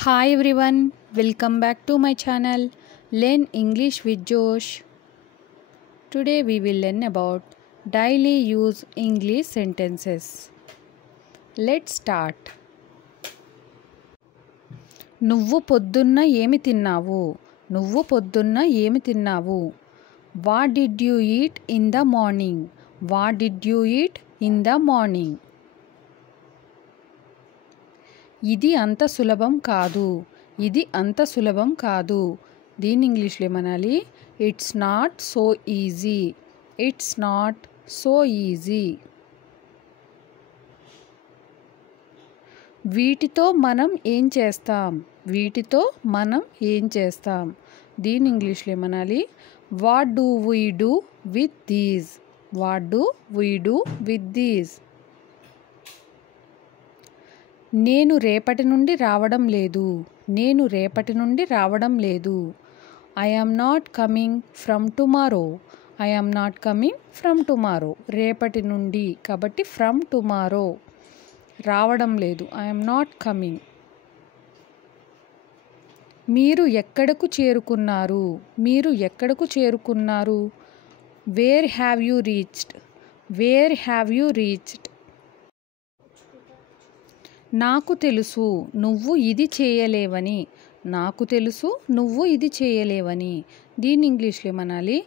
Hi everyone, welcome back to my channel Learn English with Josh. Today we will learn about daily use English sentences. Let's start. నువ్వు పొద్దున్న ఏమి తిన్నావు? నువ్వు పొద్దున్న ఏమి తిన్నావు? What did you eat in the morning? What did you eat in the morning? ఇది అంత సులభం కాదు. ఇది అంత సులభం కాదు. దీని ఇంగ్లీష్లో ఏమనాలి? It's not so easy. It's not so easy. వీటితో మనం ఏం చేస్తాం? వీటితో మనం ఏం చేస్తాం? దీని ఇంగ్లీష్లో ఏమనాలి? What do we do with these? What do we do with these? నేను రేపటి నుండి రావడం లేదు. నేను రేపటి నుండి రావడం లేదు. I am not coming from tomorrow. I am not coming from tomorrow. రేపటి నుండి కాబట్టి ఫ్రమ్ టుమారో. రావడం లేదు. I am not coming. మీరు ఎక్కడకు చేరుకున్నారు? మీరు ఎక్కడకు చేరుకున్నారు? Where have you reached? Where have you reached? నాకు తెలుసు నువ్వు ఇది చేయలేవని. నాకు తెలుసు నువ్వు ఇది చేయలేవని. దీని ఇంగ్లీష్లో ఏమనాలి?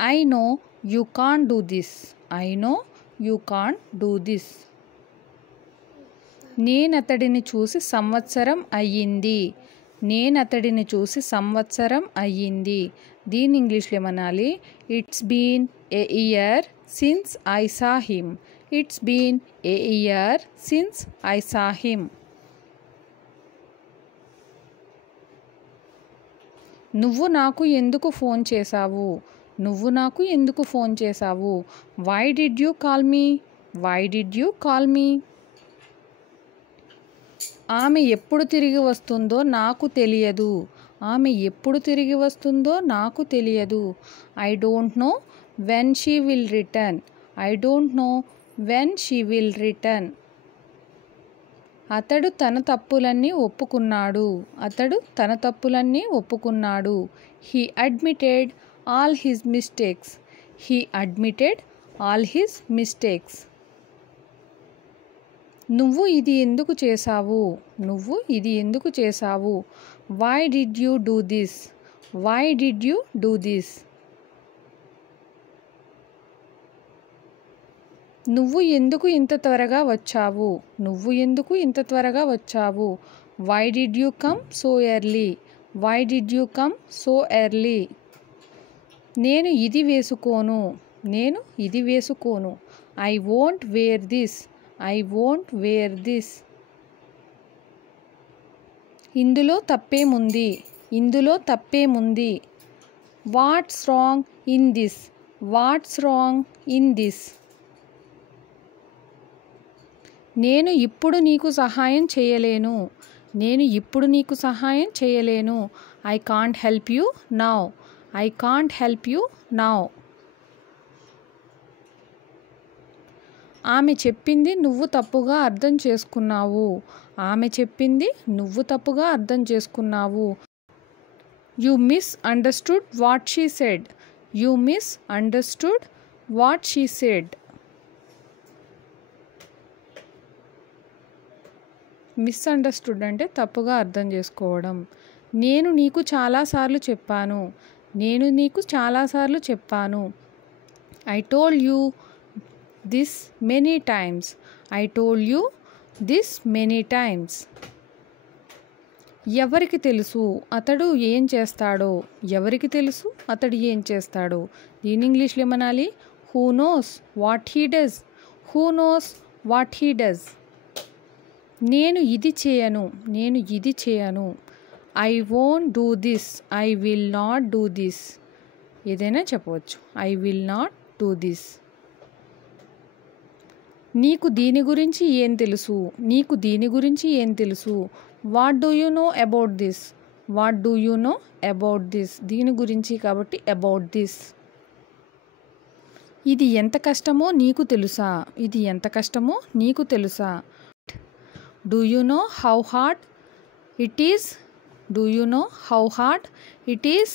I know you can't do this. I know you can't do this. నేనతడిని చూసి సంవత్సరం అయ్యింది. నేనతడిని చూసి సంవత్సరం అయ్యింది. దీని ఇంగ్లీష్లో ఏమనాలి? It's been a year since I saw him. It's been a year since I saw him. నువ్వు నాకు ఎందుకు ఫోన్ చేశావు? నువ్వు నాకు ఎందుకు ఫోన్ చేశావు? Why did you call me? Why did you call me? ఆమె ఎప్పుడు తిరిగి వస్తుందో నాకు తెలియదు. ఆమె ఎప్పుడు తిరిగి వస్తుందో నాకు తెలియదు. I don't know when she will return. I don't know when she will return. అతడు తన తప్పులన్నీ ఒప్పుకున్నాడు. అతడు తన తప్పులన్నీ ఒప్పుకున్నాడు. He admitted all his mistakes. He admitted all his mistakes. నువ్వు ఇది ఎందుకు చేశావు? నువ్వు ఇది ఎందుకు చేశావు? Why did you do this? Why did you do this? నువ్వు ఎందుకు ఇంత త్వరగా వచ్చావు? నువ్వు ఎందుకు ఇంత త్వరగా వచ్చావు? Why did you come so early? Why did you come so early? నేను ఇది వేసుకోను. నేను ఇది వేసుకోను. I won't wear this. I won't wear this. ఇందులో తప్పేముంది? ఇందులో తప్పేముంది? What's wrong in this? What's wrong in this? నేను ఇప్పుడు నీకు సహాయం చేయలేను. నేను ఇప్పుడు నీకు సహాయం చేయలేను. I can't help you now. I can't help you now. ఆమె చెప్పింది నువ్వు తప్పుగా అర్థం చేసుకున్నావు. ఆమె చెప్పింది నువ్వు తప్పుగా అర్థం చేసుకున్నావు. You miss understood what she said. You miss understood what she said. Misunderstood అంటే తప్పుగా అర్థం చేసుకోవడం. నేను నీకు చాలాసార్లు చెప్పాను. నేను నీకు చాలాసార్లు చెప్పాను. I told you this many times. I told you this many times. ఎవరికి తెలుసు అతడు ఏం చేస్తాడో? ఎవరికి తెలుసు అతడు ఏం చేస్తాడో? దీని ఇంగ్లీష్లో ఏమనాలి? Who knows what he does. Who knows what he does. నేను ఇది చేయను. నేను ఇది చేయను. I won't do this. I will not do this. ఏదైనా చెప్పవచ్చు. I will not do this. నీకు దీని గురించి ఏం తెలుసు? నీకు దీని గురించి ఏం తెలుసు? What do you know about this? What do you know about this? దీని గురించి కాబట్టి అబౌట్ దిస్. ఇది ఎంత కష్టమో నీకు తెలుసా? ఇది ఎంత కష్టమో నీకు తెలుసా? Do you know how hard it is, do you know how hard it is?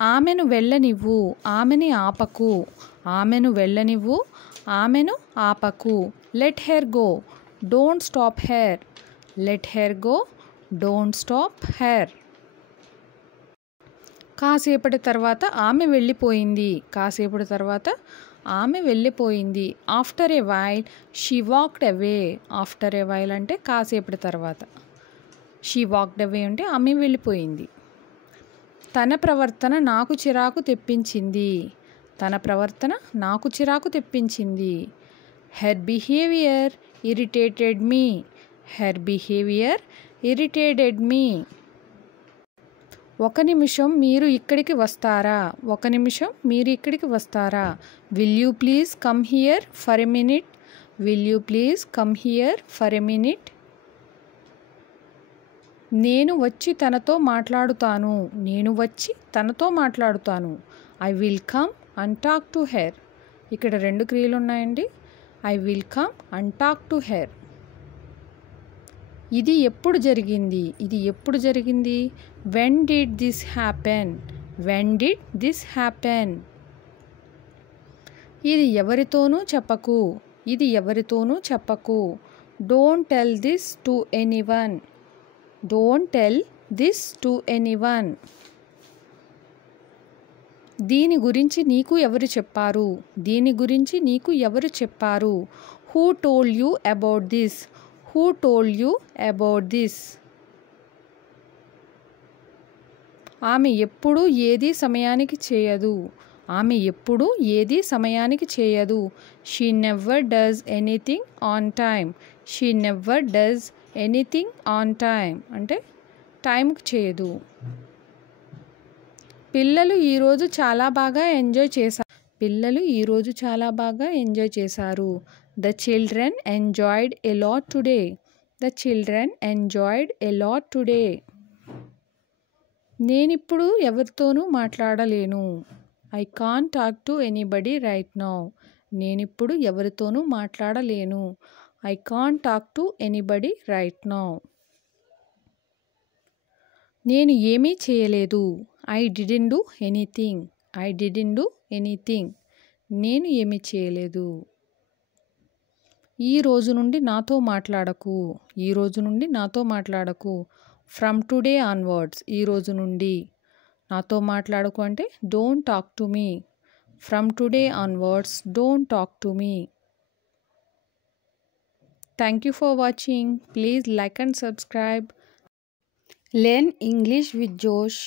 ఆమెను వెళ్ళనివ్వు, ఆమెని ఆపకు. ఆమెను వెళ్ళనివ్వు, ఆమెను ఆపకు. Let her go, don't stop her. Let her go, don't stop her. కాసేపటి తర్వాత ఆమె వెళ్ళిపోయింది. కాసేపటి తర్వాత ఆమె వెళ్ళిపోయింది. After a while she walked away. After a while అంటే కాసేపటి తర్వాత. షీ వాక్డ్ అవే అంటే ఆమె వెళ్ళిపోయింది. తన ప్రవర్తన నాకు చిరాకు తెప్పించింది. తన ప్రవర్తన నాకు చిరాకు తెప్పించింది. హెర్ బిహేవియర్ ఇరిటేటెడ్ మీ. హెర్ బిహేవియర్ ఇరిటేటెడ్ మీ. ఒక నిమిషం మీరు ఇక్కడికి వస్తారా? ఒక నిమిషం మీరు ఇక్కడికి వస్తారా? Will you please come here for a minute. Will you please come here for a minute. నేను వచ్చి తనతో మాట్లాడుతాను. నేను వచ్చి తనతో మాట్లాడుతాను. I will come and talk to her. ఇక్కడ 2 క్రియలు ఉన్నాయండి. I will come and talk to her. ఇది ఎప్పుడు జరిగింది? ఇది ఎప్పుడు జరిగింది? When did this happen? When did this happen? ఇది ఎవరితోనూ చెప్పకు. ఇది ఎవరితోనూ చెప్పకు. Don't tell this to anyone. Don't tell this to anyone. దీని గురించి నీకు ఎవరు చెప్పారు? దీని గురించి నీకు ఎవరు చెప్పారు? Who told you about this? Who told you about this? ఆమె ఎప్పుడూ ఏది సమయానికి చేయదు. ఆమె ఎప్పుడూ ఏది సమయానికి చేయదు. She never does anything on time. She never does anything on time అంటే టైంకి చేయదు. పిల్లలు ఈరోజు చాలా బాగా ఎంజాయ్ చేశారు. పిల్లలు ఈరోజు చాలా బాగా ఎంజాయ్ చేశారు. The children enjoyed a lot today. The children enjoyed a lot today. నేనిప్పుడు ఎవరితోనూ మాట్లాడలేను. I can't talk to anybody right now. నేనిప్పుడు ఎవరితోనూ మాట్లాడలేను. I can't talk to anybody right now. నేను ఏమీ చేయలేదు. I didn't do anything. I didn't do anything. నేను ఏమీ చేయలేదు. ఈ రోజు నుండి నాతో మాట్లాడకు. ఈ రోజు నుండి నాతో మాట్లాడకు. From today onwards. ఈ రోజు నుండి నాతో మాట్లాడకు అంటే don't talk to me. From today onwards don't talk to me. Thank you for watching. Please like and subscribe. Learn English with Josh.